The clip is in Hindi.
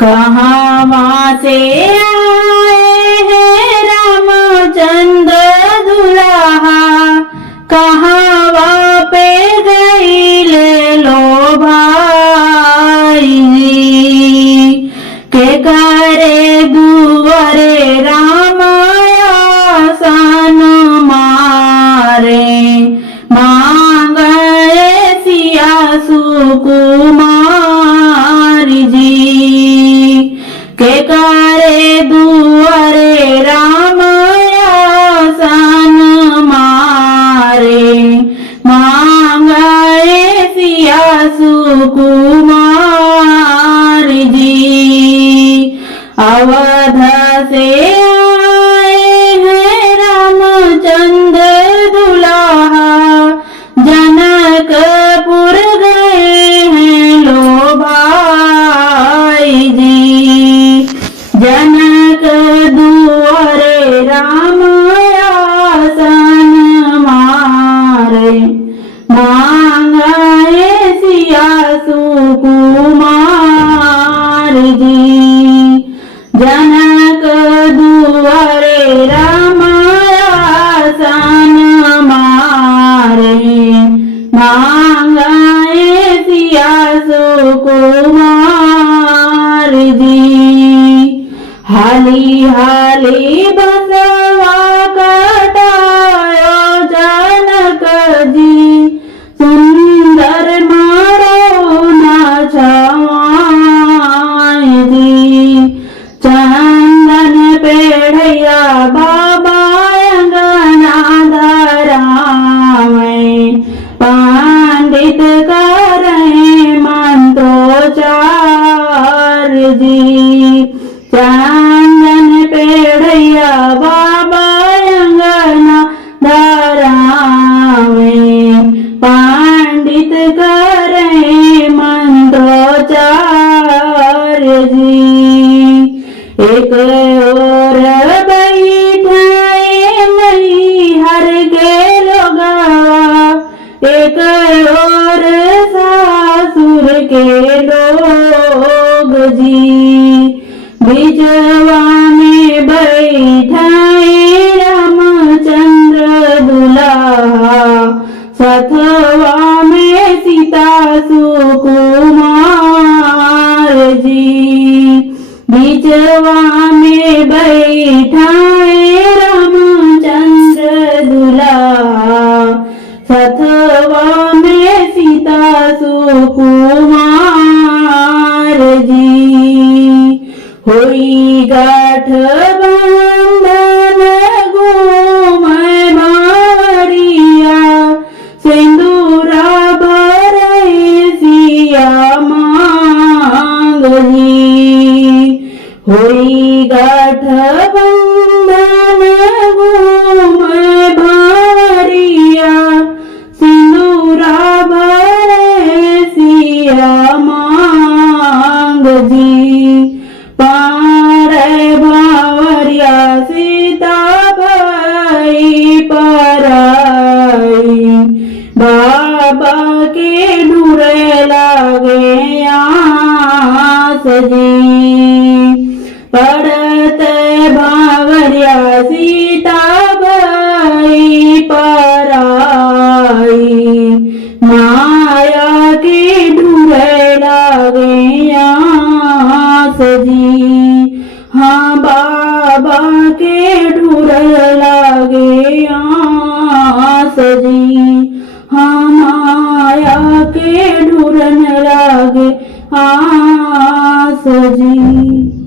कहाँ से आए हैं रामचंद्र दुल्हा, कहाँ पे गई ले लो भाई जी। के करे दुआरे रामाया सन मारे, मांगे सिया सुकुमार जी। के करे दुआरे रामाया सन मारे, मांगे सिया सुकुमार जी। अवध से आए हैं रामचंद्र दुल्हा, जनकपुर गए हैं लो भाई जी। जनक दुआरे रामाया सन मारे, मांगे सिया सुकुमार जी। जनक दुआरे रामाया सन मारे, मांगे सिया सुकुमार जी। हाली हाली बसवा कटायो जनक जी, सुंदर मारो ना छावाई जी। चंदन पेढ़िया बाबा अंगना धरावे, पंडित करे मंत्रोच्चार जी। चंदन पेढ़िया बाबा अंगना धरावे, पंडित करे मंत्रोच्चार जी। एक और बैठाए मैहर के लोगवा, एक और सासुर के लोग जी। बिचवा में बैठाए रामचंद्र दुल्हा, सथवा में सीता सुकुमार जी। बिचवा में बैठाए रामचंद्र दुल्हा, सथवा में सीता सुकुमार जी। होई गाठ बंधन घूमै मारिया, सिंदूरा भरे सिया मांग जी। होई गाठ बंधन घूमै भारिया, सिंदूरा भरे सिया मांग जी। पारे भावरिया सीता भाई पराई, बाबा के ढूरे लागे आस जी। पड़ते भावरिया सीता भाई पराई, माया के ढूरे लागे आस जी। हाँ बाबा के ढूरे लागे आस जी। हाँ माया के ढूरन लागे आस जी।